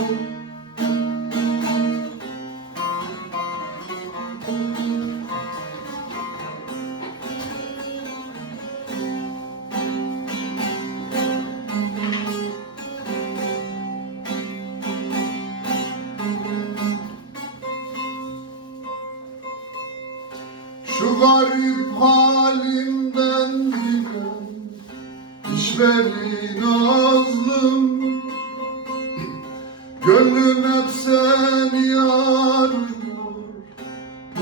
Şu garip halimden bilen İşverin azlı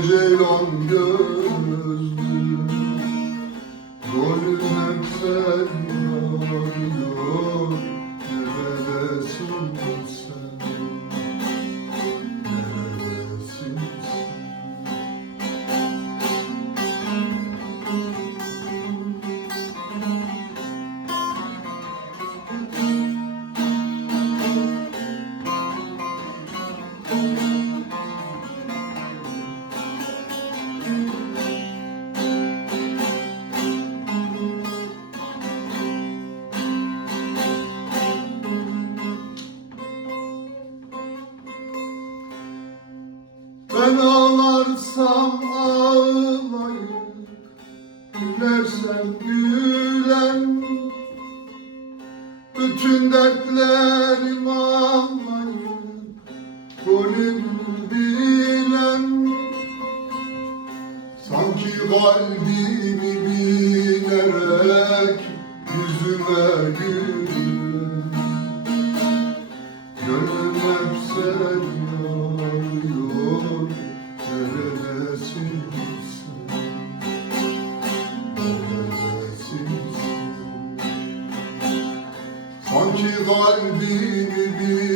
ceylan gözlüm Ben ağlarsam ağlayıp Gülersem gülen. Bütün dertlerim anlayıp Gönül bilen. Sanki kalbimi bilerek Yüzüme gülen Gönlüm hep seni Sanki kalbini bilerek